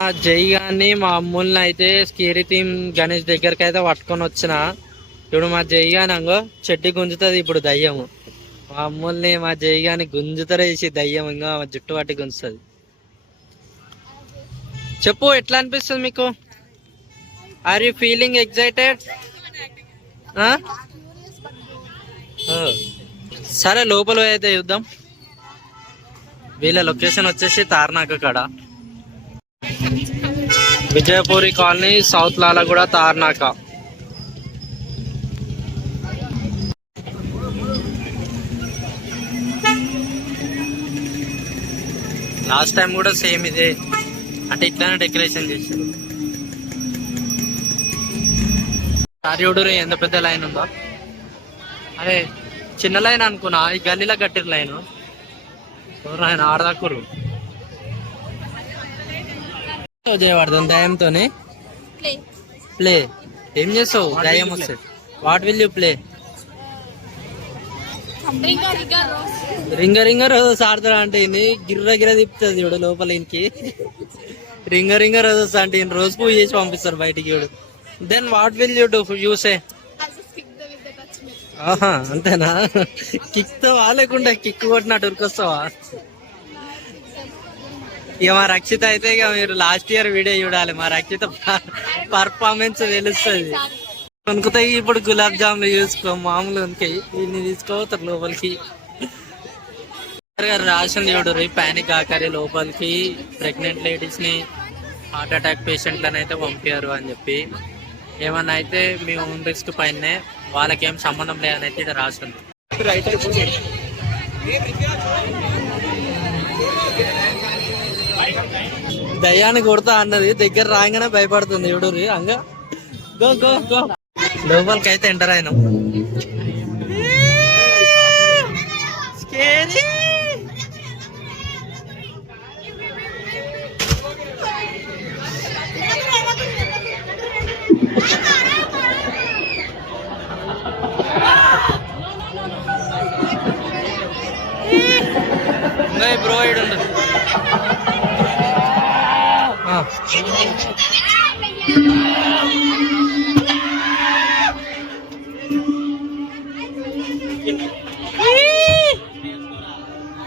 జై గాని మా అమ్ముల్ని అయితే స్కేరీ థీమ్ గణేష్ దగ్గరికి అయితే పట్టుకొని వచ్చిన. ఇప్పుడు మా జై గాని అంగో చెట్టు గుంజుతుంది ఇప్పుడు దయ్యము. మా అమ్ముల్ని మా జై గాని గుంజుతరేసి దయ్యం ఇంకా జుట్టు పట్టి గుంజుతుంది. చెప్పు ఎట్లా అనిపిస్తుంది మీకు? Are you feeling excited? సరే లోపల అయితే చూద్దాం. వీళ్ళ లొకేషన్ వచ్చేసి తార్నాక కాడ, Vijayapuri colony, south Lalaguda, Tarnaka. Last time కూడా సేమ్ ఇదే, అంటే ఇట్లానే డెకరేషన్ చేశారు. సారీ ఎంత పెద్ద లైన్ ఉందో. అరే చిన్న లైన్ అనుకున్నా, ఈ గల్లీలో కట్టిన లైన్. ఆయన ఆడదాకురు చేయబడుతుంది దయ్యంతో. ప్లే ఏం చేస్తావు దయ్యం వస్తే? What will you play? రింగ రింగ రోజు ఆడతాడు అంటే గిర్ర గిర్ర తిప్పుతుంది చూడు లోపల. ఇంకి రింగ రింగ రోజు అంటే రోజు పూజ చేసి పంపిస్తారు బయటికి చూడు. Then what will you do? You say అంతేనా? కిక్తావా లేకుండా కిక్ కొట్టినట్టు ఉరికొస్తావా? ఇక మా రక్షిత అయితే ఇక మీరు లాస్ట్ ఇయర్ వీడియో చూడాలి. మా రక్షిత పర్ఫార్మెన్స్ తెలుస్తుంది. వణుకుతాయి ఇప్పుడు. గులాబ్ జాములు చూసుకో, మామూలు వణుకాయి. వీళ్ళని తీసుకోపోతారు లోపలికి. రాషన్ చూడు, ప్యానిక్ ఆకారి లోపలికి ప్రెగ్నెంట్ లేడీస్ ని, హార్ట్ అటాక్ పేషెంట్లను అయితే పంపారు అని చెప్పి. ఏమన్నా అయితే మీ ఓన్ రిస్క్ పైనే, వాళ్ళకేం సంబంధం లేదని అయితే ఇక్కడ రాసింది. దయ్యాన్ని కొడతా అన్నది, దగ్గర రాగానే భయపడుతుంది చూడు. అంగ గో గో గో లోపలికి అయితే ఎంటర్ అయినాం. బ్రో ఇడు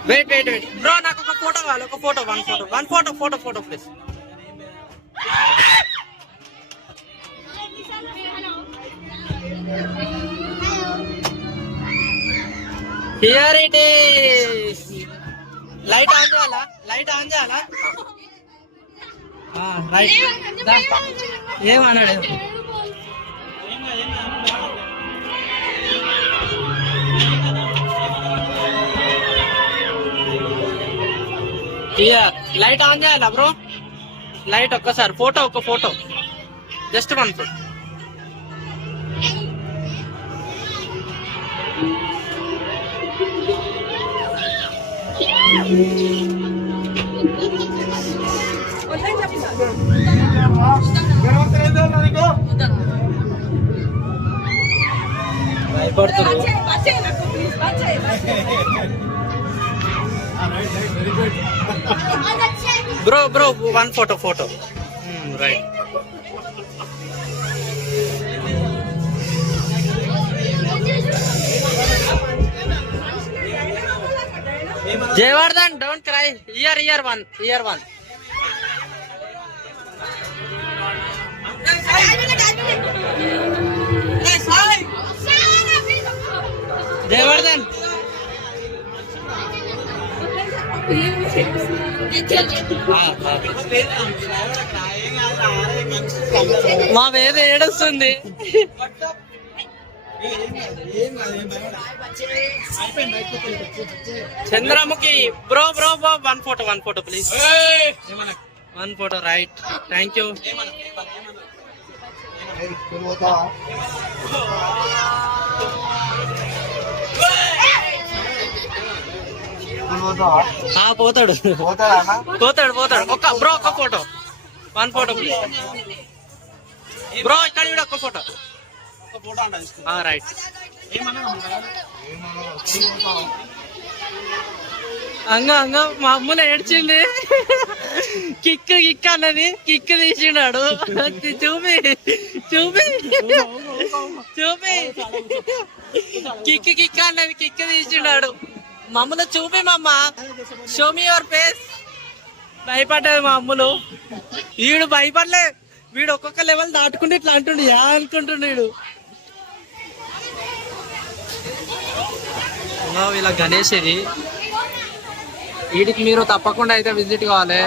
వెయిట్ వెయిట్ వెయిట్ బ్రో, నాకు ఒక ఫోటో కావాలి. ఒక photo, one photo please. Here it is. Light on చేయాలా? రైట్. ఏమన్నాడు? లైట్ ఆన్ చేయాలా బ్రో? లైట్ ఒక్కసారి. ఒక ఫోటో జస్ట్ వన్ ఫోటో. భయపడుతుంది bro. One photo right. Jayavardhan don't cry. Year one. Jayavardhan మా వేద ఏడుస్తుంది. Chandramukhi bro one photo please. One photo right. Thank you. పోతాడు. ఒక photo, one photo please bro. ఇక్కడ కూడా ఒక ఫోటో రైట్. అంగ మా అమ్మలు ఏడ్చింది. కిక్ అన్నది, కిక్ తీసిండాడు. చూపి చూపి చూపి కిక్ అన్నది, కిక్ తీసిండాడు. మమ్మల్ని చూపి మమ్మ, షో మీ యువర్ ఫేస్. భయపడ్డది మా అమ్ములు. వీడు భయపడలే, వీడు ఒక్కొక్క లెవెల్ దాటుకుంటే ఇట్లా అంటుండు, యా అనుకుంటుండు వీడు. ఇలా గణేష్ ఇది, వీడికి మీరు తప్పకుండా అయితే విజిట్ కావాలి.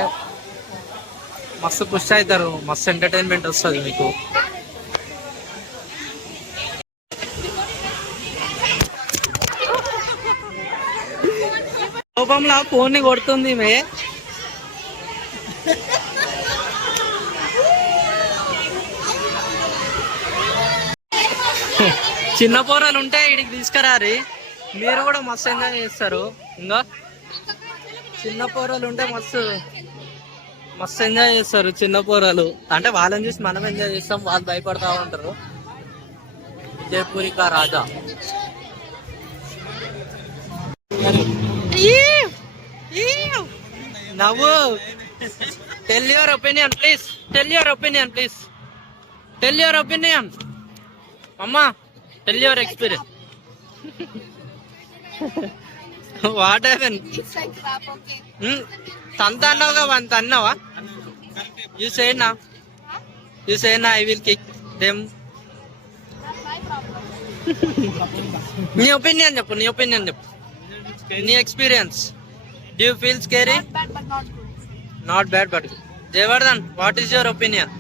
మస్తు పుష్ అవుతారు, మస్తు ఎంటర్టైన్మెంట్ వస్తుంది మీకు. కోపంలో ఫోన్ ని కొడుతుంది మే. చిన్న పోరాలు ఉంటే వీడికి తీసుకురారి, మీరు కూడా మస్తు ఎంజాయ్ చేస్తారు. ఇంకా చిన్న పోరాలు ఉంటే మస్తు ఎంజాయ్ చేస్తారు. చిన్న పోరాలు అంటే వాళ్ళని చూసి మనం ఎంజాయ్ చేస్తాం, వాళ్ళు భయపడతా ఉంటారు. విజయపూరికా రాజా. నవ్వు. Tell your opinion please, tell your opinion please, tell your opinion. అమ్మా tell your experience. What happen? తంత అన్నావుగా, వన్ తన్నావా? యూ సే నా ఐ విల్ కిక్ దెమ్. నీ ఒపీనియన్ చెప్పు, నీ ఒపీనియన్ చెప్పు, నీ experience. Do you feel scary? Not bad but good. Jayavardhan, what is your opinion?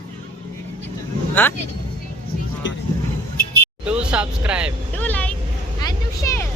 Do subscribe, do like and do share.